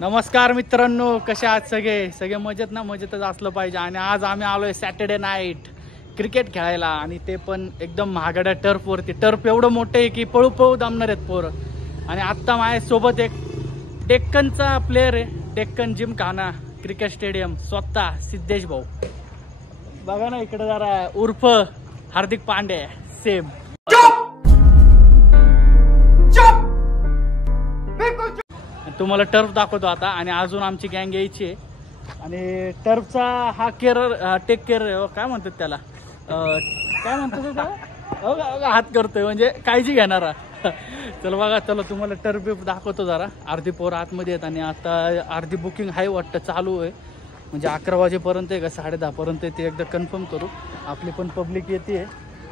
नमस्कार मित्रांनो, कसे आहात सगळे मजेत ना? मजेतच असलं पाहिजे. आणि आज आम्ही आलोय सॅटर्डे नाईट क्रिकेट खेळायला, आणि ते पण एकदम महागड्या टर्फवरती. टर्फ एवढं मोठं आहे की पळू पळू दमणार आहेत पोरं. आणि आत्ता माझ्यासोबत एक डेक्कनचा प्लेअर आहे, डेक्कन जिमखाना क्रिकेट स्टेडियम, स्वतः सिद्धेश भाऊ. बघा ना इकडे जरा, उर्फ हार्दिक पांड्या सेम. तुम्हाला टर्फ दाखवतो आता, आणि अजून आमची गँग यायची आहे. आणि टर्फचा हा टेक केअर काय म्हणतात त्याला, काय म्हणतात त्याला, हात करतोय म्हणजे काळजी घेणारा. चल बघा, चला तुम्हाला टर्फ बिफ दाखवतो जरा. अर्धी पोरं आतमध्ये आहेत, आणि आता अर्धी बुकिंग आहे वाटतं, चालू आहे. म्हणजे 11 वाजेपर्यंत आहे का 10:30 पर्यंत ते एकदा कन्फर्म करू. आपली पण पब्लिक येते.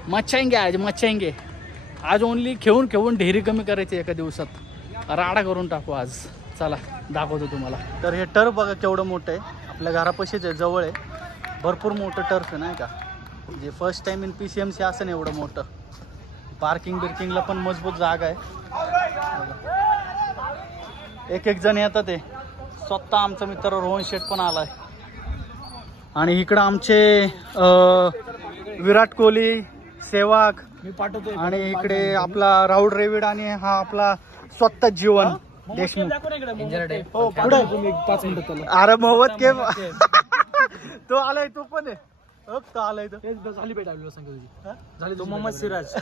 मच्छांगे आज मच्छांगे आज ओनली खेळून ढेरी कमी करायची एका दिवसात. राडा करून टाकू आज. चला दाखवतो तुम्हाला. तर हे टर्फ बघा केवढं मोठं आहे, आपल्या घरापाशीच आहे, जवळ आहे. भरपूर मोठं टर्फ आहे नाही का. म्हणजे फर्स्ट टाइम इन PCMC असं नाही एवढं मोठं. पार्किंग बिर्किंगला पण मजबूत जागा आहे. एक जण येतात ते. स्वतः आमचा मित्र रोहन शेठ पण आलाय. आणि इकडं आमचे विराट कोहली, सहवाग मी पाठवतो. आणि इकडे आपला राहुल द्रविड, आणि हा आपला स्वतः जीवन देशमुख. हो पुढे 5 मिनिटं. अरे मोहम्मद के तो आलाय, तो पण आहे. तो आलाय, तो मोहम्मद सिराज.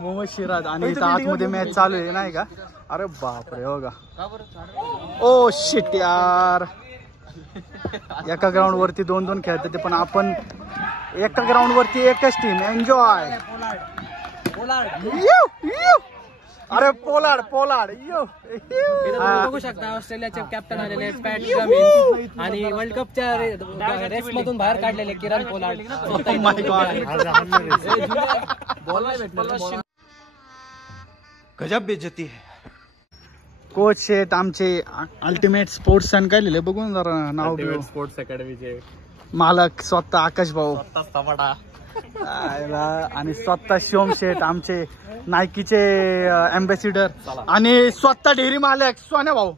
मोहम्मद सिराज. आणि इथं आतमध्ये मॅच चालू आहे नाही का. अरे बापरे, हो का. ओ शिट यार, एका ग्राउंड वरती 2-2 खेळतात ते, पण आपण एका ग्राउंड वरती एकच टीम. एन्जॉय. अरे पोलार्ड यो. बघू शकता ऑस्ट्रेलियाचे कॅप्टन आलेले पॅट कमिन्स, आणि वर्ल्ड कपच्या रेस मधून बाहेर काढलेले किरण पोलार्ड. गजब बेइज्जती है. कोच शेट आमचे अल्टिमेट स्पोर्ट्स सन काय लिहिले बघून जरा नाव. स्पोर्ट्स अकॅडमीचे मालक स्वतः आकाश भाऊ. आणि स्वतः शिवम शेठ आमचे नायकीचे अँबॅसिडर, आणि स्वतः डेअरी मालक सोन्या भाऊ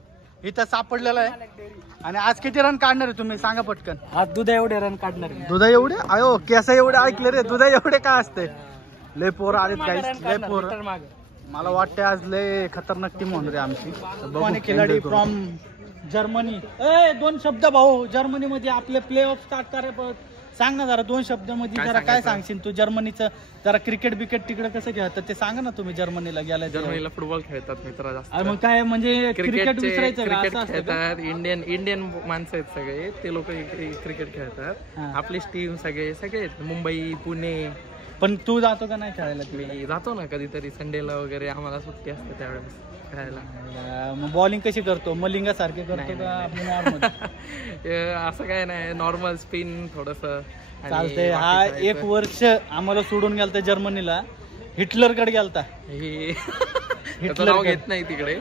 इथं सापडलेला आहे. आणि आज किती रन काढणार आहे तुम्ही सांगा पटकन. आज दुधा एवढे रन काढणार. दुधा एवढे? अयो केस एवढे ऐकले रे. दुधा एवढे काय असते. लय पोरं आलेत काही, लय पोरं. मला वाटतं आज लय खतरनाक टीम होणार आहे आमची. आणि खिलाडी फ्रॉम जर्मनी. 2 शब्द भाऊ, जर्मनी मध्ये आपले प्ले ऑफ स्टार्ट करायला सांग ना जरा. 2 शब्दामध्ये जरा काय सांगशील तू जर्मनीचं. जरा क्रिकेट बिकेट तिकडे कसं खेळतात ते सांगा ना. तुम्ही जर्मनीला गेलाय. जर्मनीला फुटबॉल खेळतात मित्र जास्त. मग काय म्हणजे क्रिकेट विसरायचं खेळतात. इंडियन माणसं आहेत सगळे, ते लोक क्रिकेट खेळतात. आपली टीम सगळे मुंबई, पुणे. पण तू जातो का नाही खेळायला? मी जातो ना कधीतरी, संडेला वगैरे आम्हाला सुट्टी असते त्यावेळेस खेळायला. मग बॉलिंग कशी करतो? मलिंगा सारखे करतो का नॉर्मल? असं काय नाही, नॉर्मल स्पिन थोडस चालतंय. हा 1 वर्ष आम्हाला सोडून गेलता जर्मनीला, हिटलरकडे गेलता. हिटलर घेत नाही तिकडे.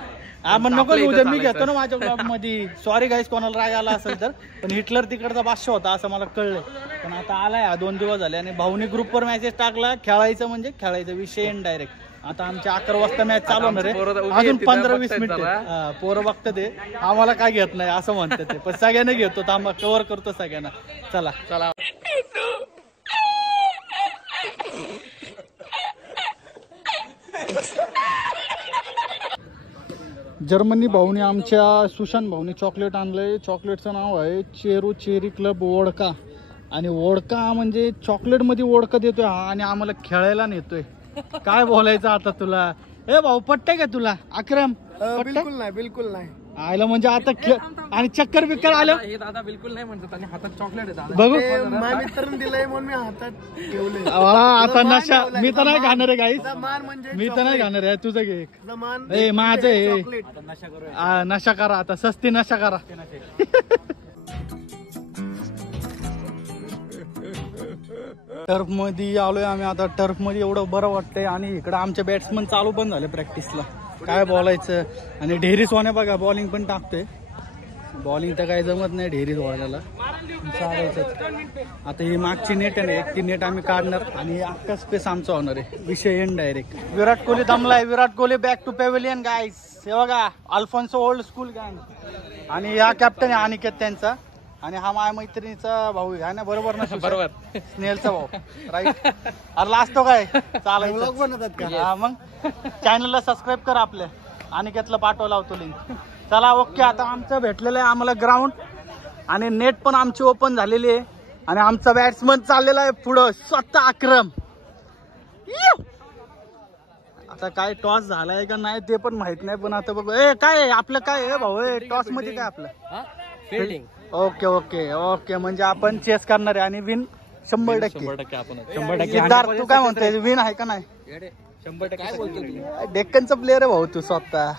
मग नको उद्या मी घेतो ना माझ्या ब्लॉग मध्ये. सॉरी गाईस कोणाला राग आला असेल तर. पण हिटलर तिकडचा बादशाह होता असं मला कळलं. पण आता आलाय 2 दिवस झाले, आणि भाऊनी ग्रुपवर मेसेज टाकला खेळायचं म्हणजे खेळायचं, विषय डायरेक्ट. आता आमच्या 11 वाजता मॅच चालू होणार आहे. अजून 15-20 मिनिटं पोरं बघतं ते. आम्हाला काय घेत नाही असं म्हणतात ते, पण सगळ्यांना घेतो. थांबा कव्हर करतो सगळ्यांना. चला. जर्मनी भाऊनी, आमच्या सुशांत भाऊनी चॉकलेट आणलंय. चॉकलेटचं नाव आहे चेरू चेरी क्लब वोडका. आणि वोडका म्हणजे चॉकलेट मध्ये वोडका देतोय हा, आणि आम्हाला खेळायला नेतोय. काय बोलायचं आता तुला. ए भाऊ पट्टे का तुला? अक्रम बिलकुल नाही आयला म्हणजे आता आणि चक्कर बिक्कर आलं. हे दादा बिलकुल नाही म्हणतात, आणि हातात चॉकलेट आहे. बघू मित्रांनी दिलंय म्हणून मी हातात ठेवले. आता नशा मी तर नाही खाणार आहे गाईस, मी तर नाही खाणार आहे. तुझं घे. ए माझं आहे. नशा करा आता, सस्ती नशा करा. टर्फ मध्ये आलोय आम्ही आता. टर्फ मध्ये एवढं बरं वाटतंय. आणि इकडं आमचे बॅट्समन चालू पण झाले प्रॅक्टिसला. काय बोलायचं. आणि ढेरी सोन्या बघा बॉलिंग पण टाकतोय. बॉलिंग तर काही जमत नाही ढेरी सोन्याला. आता ही मागची नेट आहे ना, ती नेट आम्ही काढणार, आणि अख्खा स्पेस आमचा होणार आहे. विषय एंड डायरेक्ट. विराट कोहली दमलाय. Virat Kohli back to pavilion guys. हे बघा अल्फोन्सो ओल्ड स्कूल गँग आणि हा कॅप्टन आहे अनिकेत त्यांचा आणि हा माझ्या मैत्रिणीचा भाऊ आहे ना बरोबर ना बरोबर स्नेहलचा भाऊ राईट अरे लाजतो काय चालायचं मग चॅनलला सबस्क्राईब करा आपल्या अनिकेतला पाठवा लावतो लिंक चला ओके आता आमचं भेटलेलं आहे आम्हाला ग्राउंड आणि नेट पण आमची ओपन झालेली आहे आणि आमचा बॅट्समन चाललेला आहे पुढं स्वतः अक्रम आता काय टॉस झालाय का नाही ते पण माहित नाही पण आता बघ काय आपलं काय भाऊ टॉस मध्ये काय आपलं फिल्डिंग. ओके ओके ओके म्हणजे आपण चेस करणार आहे आणि विन 100% आपण 100% सिद्धार्थ तू काय म्हणतोय विन आहे का नाही 100% डेक्कनचा प्लेअर आहे भाऊ तू स्वतः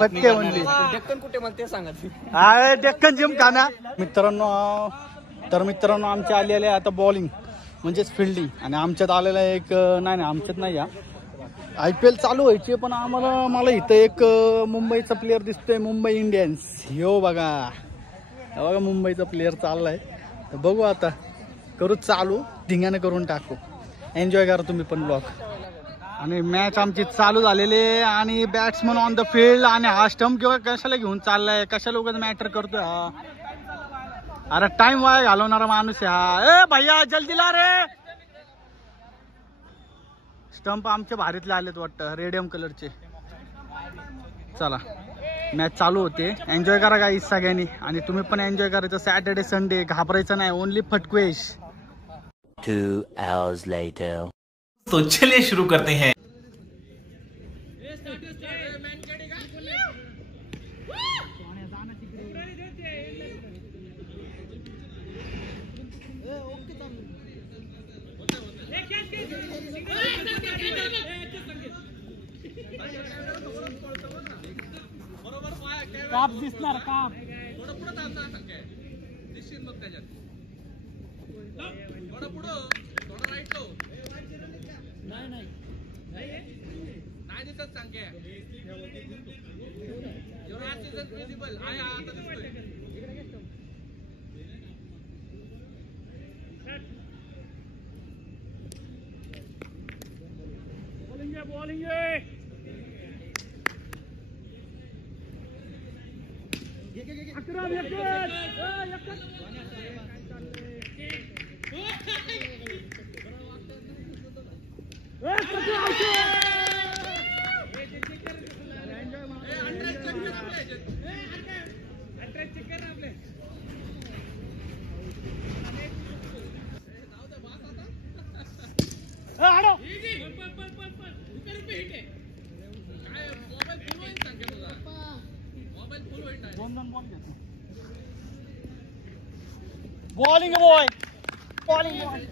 फटके म्हणली डेक्कन कुठे म्हणते सांगा हा डेक्कन जिम खाना मित्रांनो आमच्या आलेले आता बॉलिंग म्हणजेच फिल्डिंग आणि आमच्यात आलेला एक नाही आमच्यात नाही या IPL चालू व्हायची पण मला इथं एक मुंबईचा प्लेअर दिसतोय मुंबई इंडियन्स हो बघा मुंबईचा प्लेअर चाललाय तर बघू आता करू चालू धिंगाने करून टाकू एन्जॉय करा तुम्ही पण ब्लॉग आणि मॅच आमची चालू झालेली आहे आणि बॅट्समन ऑन द फील्ड आणि हा स्टंप किंवा कशाला घेऊन चाललाय कशा लोकांचा मॅटर करतोय हा अरे टाइम वाया घालवणारा माणूस आहे हा ए भैया जल्दी ला रे स्टंप आमचे भारीतले आलेत वाटतं रेडियम कलरचे चला मॅच चालू होते एन्जॉय करा गाईस सगळ्यांनी आणि तुम्ही पण एन्जॉय करायचं सॅटर्डे संडे घाबरायचं नाही ओनली फटक्वेश 2 hours later. तो चलिए शुरू करते हैं काप दिसणार काप bowling bowling boy bowling boy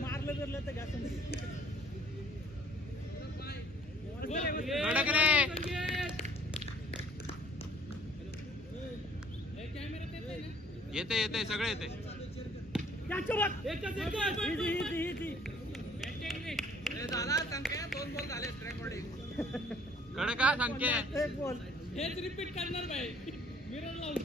मारलं तर घ्या येते सगळे येते कडे का सांगते हेच रिपीट करणार भाई मिरर लावून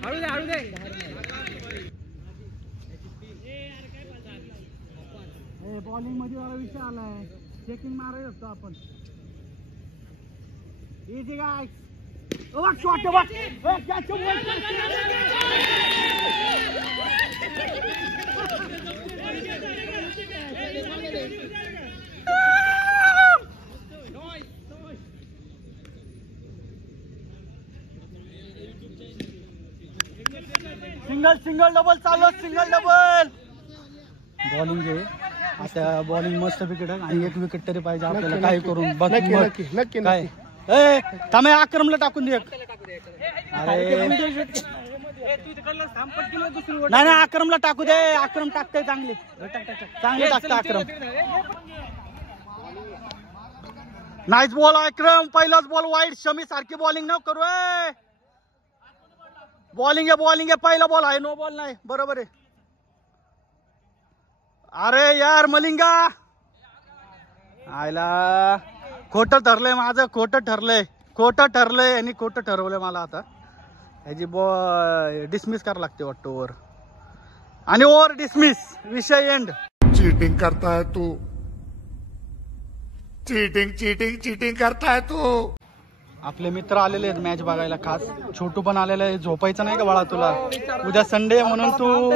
हळू दे बॉलिंग मध्ये वाला विषय आलाय चेकिंग मारायला असतो आपण easy guys shot single double चालू सिंगल डबल बॉलिंग आहे आता बॉलिंग मस्त विकेट आणि एक विकेट तरी पाहिजे आपल्याला काय करून बघ काय ए थांबे अक्रमला टाकून दे एक. अरे नाही नाही अक्रमला टाकू दे. अक्रम टाकते चांगली चांगली टाकते अक्रम. Nice ball Akram. पहिलाच बॉल वाईट. शमी सारखी बॉलिंग न करू. बॉलिंग आहे पहिला बॉल आहे. नो बॉल नाही. बरोबर आहे. अरे यार मलिंगा आयला खोटं ठरलंय माझं. खोटं ठरलंय आणि खोटं ठरवलंय मला. आता ह्याची डिसमिस करावं लागते वाटतं ओव्हर. आणि ओव्हर डिसमिस. विषय एंड. चीटिंग करता है तू. चीटिंग करता है तू. आपले मित्र आलेले आहेत मॅच बघायला खास. छोटू पण आलेला आहे. झोपायचं नाही का बाळा तुला? उद्या संडे म्हणून तू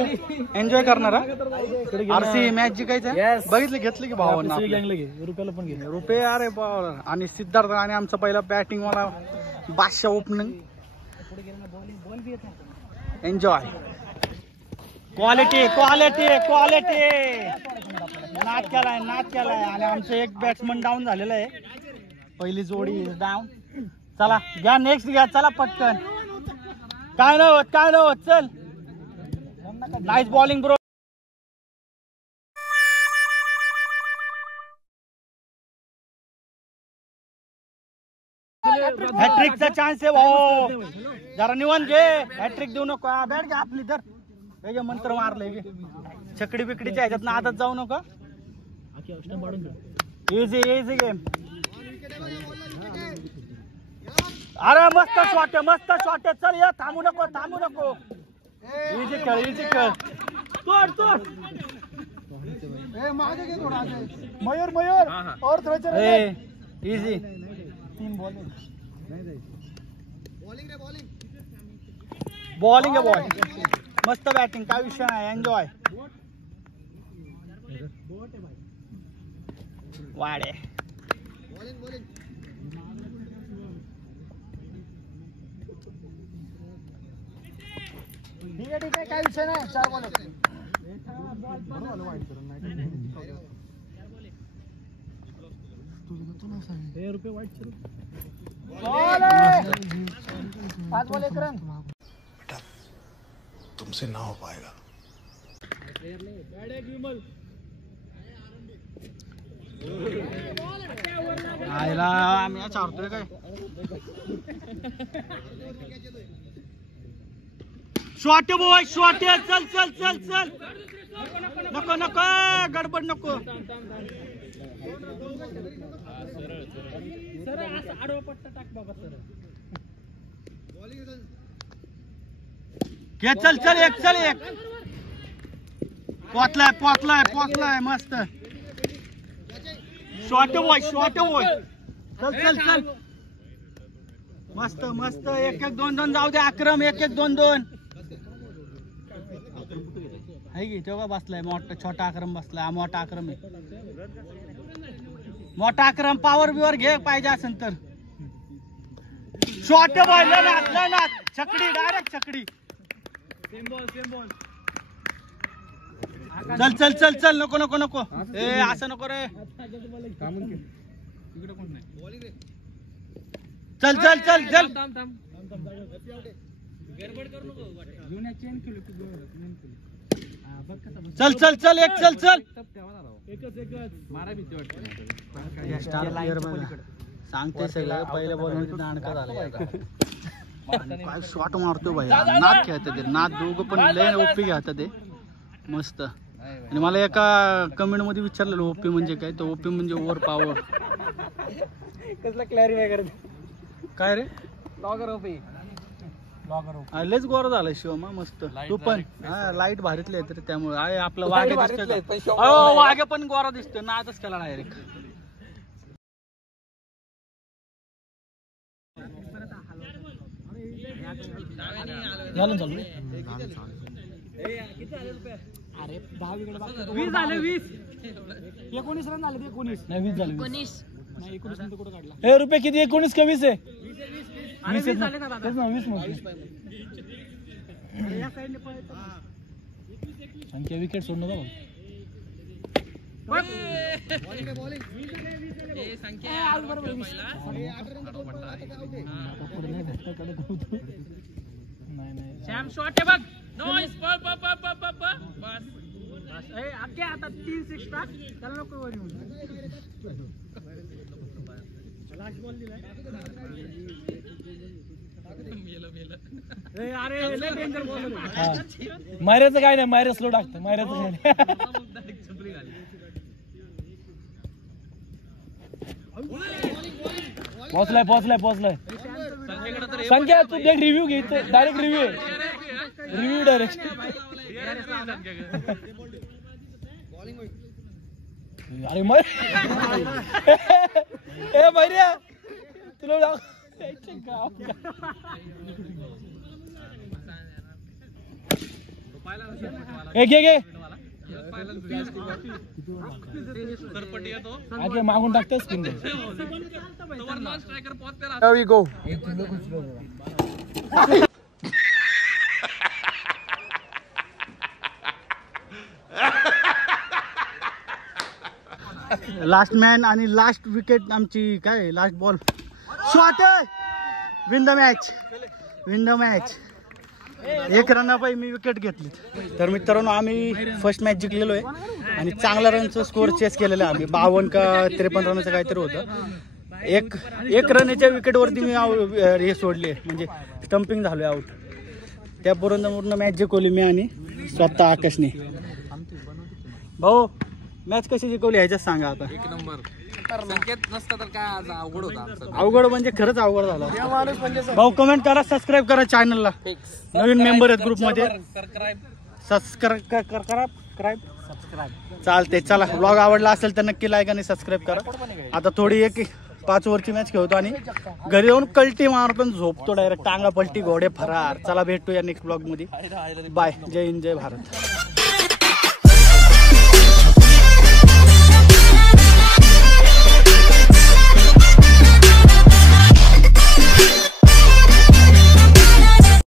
एन्जॉय करणार. आरसी मॅच जिंकायचं. बघितली घेतली की भावांना रुपयाला पण घे. रुपये अरे बाबा. आणि सिद्धार्थ आणि आमचा पहिला बॅटिंग वाला बादशाह ओपनिंग. एन्जॉय. क्वालिटी नाच केलाय. आणि आमचं एक बॅट्समन डाऊन झालेलं आहे. पहिली जोडी डाऊन. चला घ्या नेक्स्ट घ्या. चला पटकन. काय नाही होत चल. Nice bowling bro. हॅट्रिकचा चान्स आहे भाऊ. जरा निवांत घे. हॅट्रिक देऊ नको. बॅट घ्या आपली. तर हे मंत्र मारले छकडी बिकडीच्या ह्याच्यात आदत जाऊ नको. Easy game. अरे मस्त शॉट आहे. चल या. थांबू नको. इझी खेळ. तोड. मयूर और इझी. 3 बॉल. बॉलिंग आहे बॉल. मस्त बॅटिंग. काय विषय नाही. एन्जॉय. वाडे. ठीक आहे काय विषय नाही. 4 बॉल. रुपये वाईट. 5 बॉल 1 रन. तुमसे ना हो पाएगा. आयला आम्ही चारतोय काय. Shot boy. चल. नको गडबड नको. चल एक. पोचलाय मस्त. Shot boy. चल मस्त. 1-1 2-2 जाऊ दे. अक्रम 1-1 2-2 आहे की. तेव्हा बसलाय छोटा अक्रम बसलाय. मोठा अक्रम आहे. मोठा अक्रम पावर बिवर घे पाहिजे असेल तर. Shot boy. लनात छकडी. डायरेक्ट छकडी. Same ball. चल. नको. असं नको रे. चल. चल. एक चल. सांगते सगळं. पहिल्या बॉल मध्ये नाणका झाला. काय शॉट मारतोय भाई. नाद खेळतात ते. नाद दोघं पण लय ओपी घेतात ते. मस्त. आणि मला एका कमेंट मध्ये विचारलेलं ओपी म्हणजे काय. तर ओपी म्हणजे ओव्हर पॉवर. कसला क्लॅरिफाय करत. काय रे. Logger OP. लयच गोर झालाय शिवमा. मस्त. तू पण लाईट भारीतले तर त्यामुळे आहे. आपलं वाघे दिसतोय. वाघे पण गोरा दिसतोय. नादच केला डायरेक्ट. अरे 20 झाले. 19 रन झाले. 19 नाही 20 झाले. 19 नाही 19 नंतर कुठं काढला. हे रुपये किती. 19 का 20 आहे. 20 झाले ना दादा. 20 मध्ये संख्या विकेट सोडणं. श्याम शॉट आहे बघ. नॉइस. बस अख्खे आता 3 6 टाक. त्याला नको वर येऊन. बॉल दिलाय. अरे लय डेंजर बॉल. मायऱ्याचं काय नाही, मायऱ्या स्लो टाकतो. मायऱ्याचं काय नाही. पोहोचलाय. संख्या तू देख रिव्ह्यू घे. Direct review direct. अरे मैऱ्या तुला घे मागून टाकते स्पिन. गो. लास्ट मॅन आणि लास्ट विकेट आमची. काय last ball shot. Win the match. 1 रनापायी मी विकेट घेतली. तर मित्रांनो आम्ही फर्स्ट मॅच जिंकलेलो आहे आणि चांगला रनचं स्कोअर चेस केलेला आहे आम्ही. 52 का 53 रनचं काहीतरी होतं. एक रनच्या विकेटवरती मी हे सोडले, म्हणजे स्टम्पिंग झालोय आउट. त्यापर्यंत पूर्ण मॅच जिंकवली मी आणि स्वतः आकाशने. भाऊ मॅच कशी जिंकवली ह्याच्यात सांगा आता. 1 नंबर. संकेत नसतं तर काय आज अवघड होतं. अवघड म्हणजे खरंच अवघड झालं. भाऊ कमेंट करा, सबस्क्राईब करा चॅनलला. नवीन मेंबर आहेत ग्रुपमध्ये. सबस्क्राईब चालते. चला ब्लॉग आवडला असेल तर नक्की लाईक आणि सबस्क्राईब करा. आता थोडी 5 ओव्हरची मॅच खेळतो आणि घरी येऊन कल्टी मारतो, झोपतो डायरेक्ट. टांगा पलटी, घोडे फरार. चला भेटूया नेक्स्ट ब्लॉग मध्ये. बाय. जय हिंद, जय भारत.